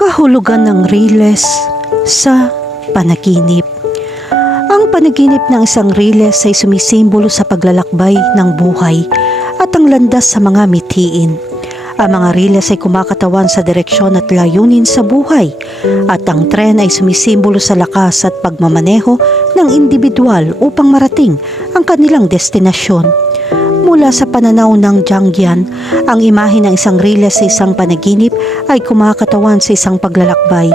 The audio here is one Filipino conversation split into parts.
Kahulugan ng riles sa panaginip. Ang panaginip ng isang riles ay sumisimbolo sa paglalakbay ng buhay at ang landas sa mga mithiin. Ang mga riles ay kumakatawan sa direksyon at layunin sa buhay at ang tren ay sumisimbolo sa lakas at pagmamaneho ng individual upang marating ang kanilang destinasyon. Mula sa pananaw ng Jangyan, ang imahe ng isang riles sa isang panaginip ay kumakatawan sa isang paglalakbay.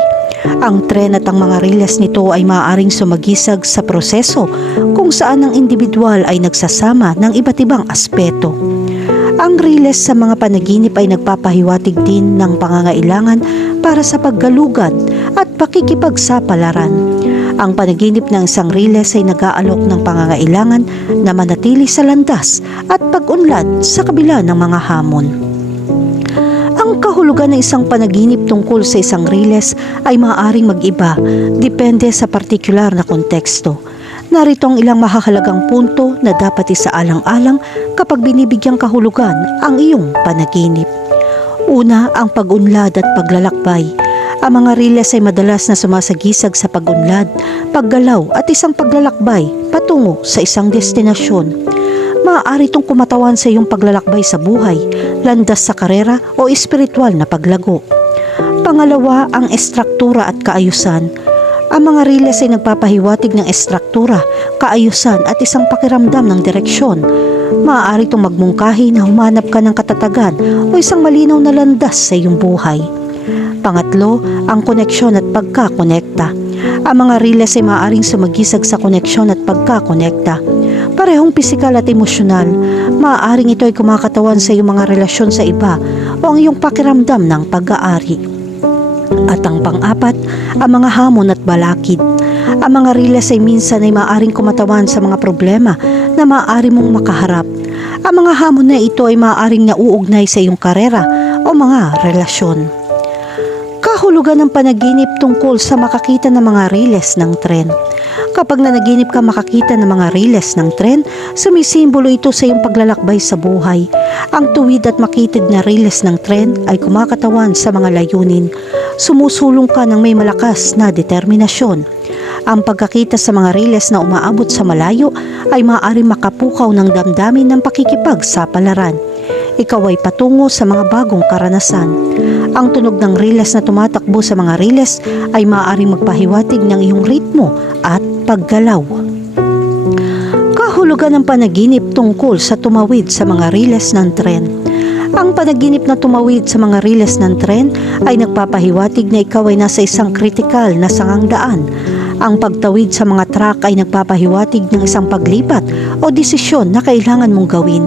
Ang tren at ang mga riles nito ay maaaring sumagisag sa proseso kung saan ang individual ay nagsasama ng iba't ibang aspeto. Ang riles sa mga panaginip ay nagpapahiwatig din ng pangangailangan para sa paggalugad at pakikipagsapalaran. Ang panaginip ng isang riles ay nag-aalok ng pangangailangan na manatili sa landas at pag-unlad sa kabila ng mga hamon. Ang kahulugan ng isang panaginip tungkol sa isang riles ay maaaring mag-iba depende sa partikular na konteksto. Narito ang ilang mahahalagang punto na dapat isaalang-alang kapag binibigyang kahulugan ang iyong panaginip. Una, ang pag-unlad at paglalakbay. Ang mga riles ay madalas na sumasagisag sa pag-unlad, paggalaw at isang paglalakbay patungo sa isang destinasyon. Maaari itong kumatawan sa iyong paglalakbay sa buhay, landas sa karera o espiritual na paglago. Pangalawa, ang estruktura at kaayusan. Ang mga riles ay nagpapahiwatig ng estruktura, kaayusan at isang pakiramdam ng direksyon. Maaari itong magmungkahi na humanap ka ng katatagan o isang malinaw na landas sa iyong buhay. Pangatlo, ang koneksyon at pagkakonekta. Ang mga riles ay maaaring sumagisag sa koneksyon at pagkakonekta. Parehong pisikal at emosyonal, maaaring ito ay kumakatawan sa iyong mga relasyon sa iba o ang iyong pakiramdam ng pag-aari. At ang pang-apat, ang mga hamon at balakid. Ang mga riles ay minsan ay maaaring kumatawan sa mga problema na maaari mong makaharap. Ang mga hamon na ito ay maaaring nauugnay sa iyong karera o mga relasyon. Kahulugan ng panaginip tungkol sa makakita ng mga riles ng tren. Kapag nanaginip ka makakita ng mga riles ng tren, sumisimbolo ito sa iyong paglalakbay sa buhay. Ang tuwid at makitid na riles ng tren ay kumakatawan sa mga layunin. Sumusulong ka ng may malakas na determinasyon. Ang pagkakita sa mga riles na umaabot sa malayo ay maaari makapukaw ng damdamin ng pakikipagsapalaran. Ikaw ay patungo sa mga bagong karanasan. Ang tunog ng riles na tumatakbo sa mga riles ay maaaring magpahiwatig ng iyong ritmo at paggalaw. Kahulugan ng panaginip tungkol sa tumawid sa mga riles ng tren. Ang panaginip na tumawid sa mga riles ng tren ay nagpapahiwatig na ikaw ay nasa isang kritikal na sangangdaan. Ang pagtawid sa mga truck ay nagpapahiwatig ng isang paglipat o desisyon na kailangan mong gawin.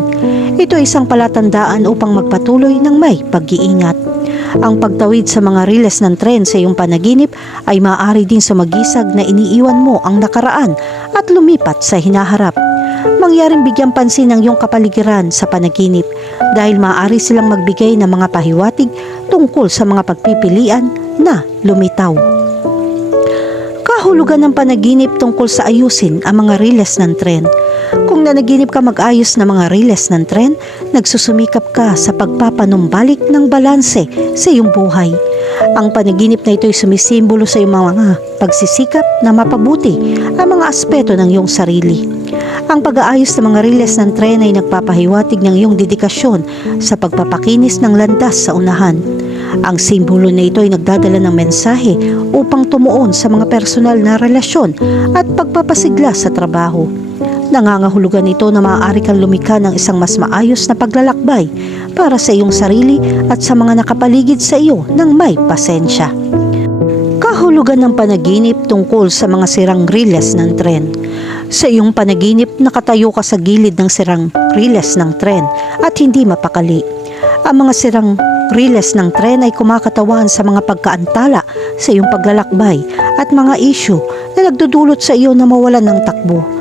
Ito ay isang palatandaan upang magpatuloy ng may pag-iingat. Ang pagtawid sa mga riles ng tren sa iyong panaginip ay maaari din sumagisag na iniiwan mo ang nakaraan at lumipat sa hinaharap. Mangyaring bigyan pansin ang iyong kapaligiran sa panaginip dahil maaari silang magbigay ng mga pahiwatig tungkol sa mga pagpipilian na lumitaw. Kahulugan ng panaginip tungkol sa ayusin ang mga riles ng tren. Kung nanaginip ka mag-ayos ng mga riles ng tren, nagsusumikap ka sa pagpapanumbalik ng balanse sa iyong buhay. Ang panaginip na ito ay sumisimbolo sa iyong mga pagsisikap na mapabuti ang mga aspeto ng iyong sarili. Ang pag-aayos ng mga riles ng tren ay nagpapahiwatig ng iyong dedikasyon sa pagpapakinis ng landas sa unahan. Ang simbolo na ito ay nagdadala ng mensahe upang tumuon sa mga personal na relasyon at pagpapasigla sa trabaho. Nangangahulugan ito na maaari kang lumika ng isang mas maayos na paglalakbay para sa iyong sarili at sa mga nakapaligid sa iyo ng may pasensya. Kahulugan ng panaginip tungkol sa mga sirang riles ng tren. Sa iyong panaginip, nakatayo ka sa gilid ng sirang riles ng tren at hindi mapakali. Ang mga sirang riles ng tren ay kumakatawan sa mga pagkaantala sa iyong paglalakbay at mga issue na nagdudulot sa iyo na mawalan ng takbo.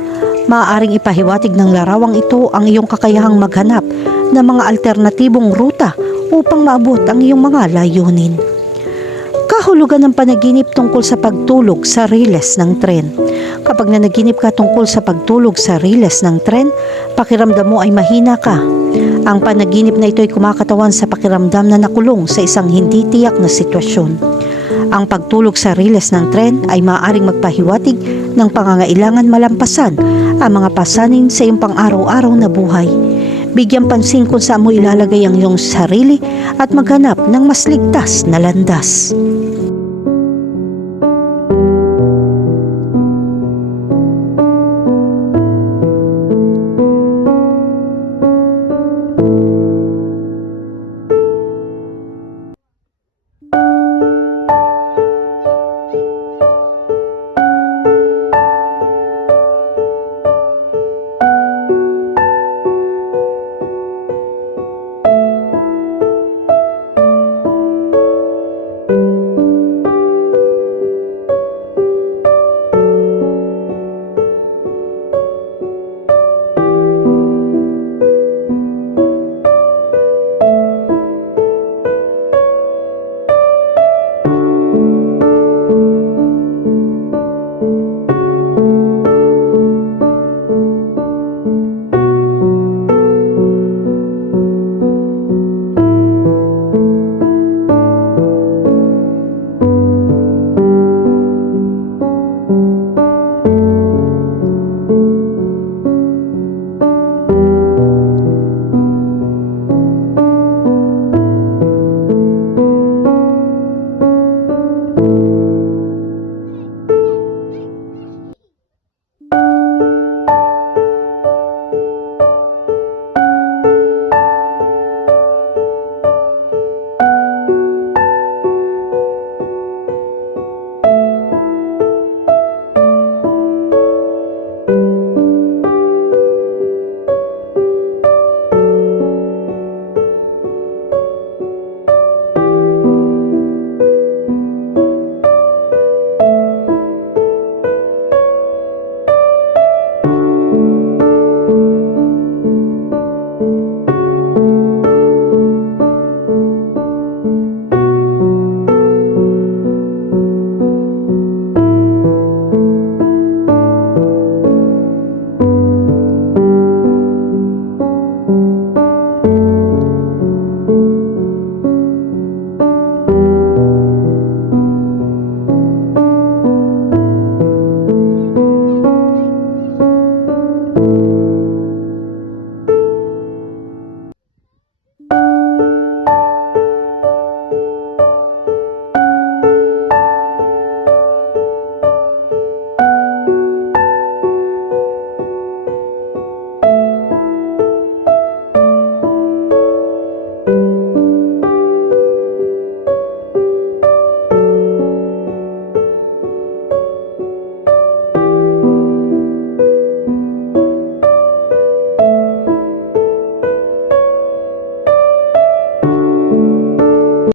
Maaaring ipahiwatig ng larawang ito ang iyong kakayahang maghanap ng mga alternatibong ruta upang maabot ang iyong mga layunin. Kahulugan ng panaginip tungkol sa pagtulog sa riles ng tren. Kapag nanaginip ka tungkol sa pagtulog sa riles ng tren, pakiramdam mo ay mahina ka. Ang panaginip na ito ay kumakatawan sa pakiramdam na nakulong sa isang hindi tiyak na sitwasyon. Ang pagtulog sa riles ng tren ay maaaring magpahiwatig ng pangangailangan malampasan ang mga pasanin sa iyong pang-araw-araw na buhay. Bigyan pansin kung saan mo ilalagay ang iyong sarili at maghanap ng mas ligtas na landas.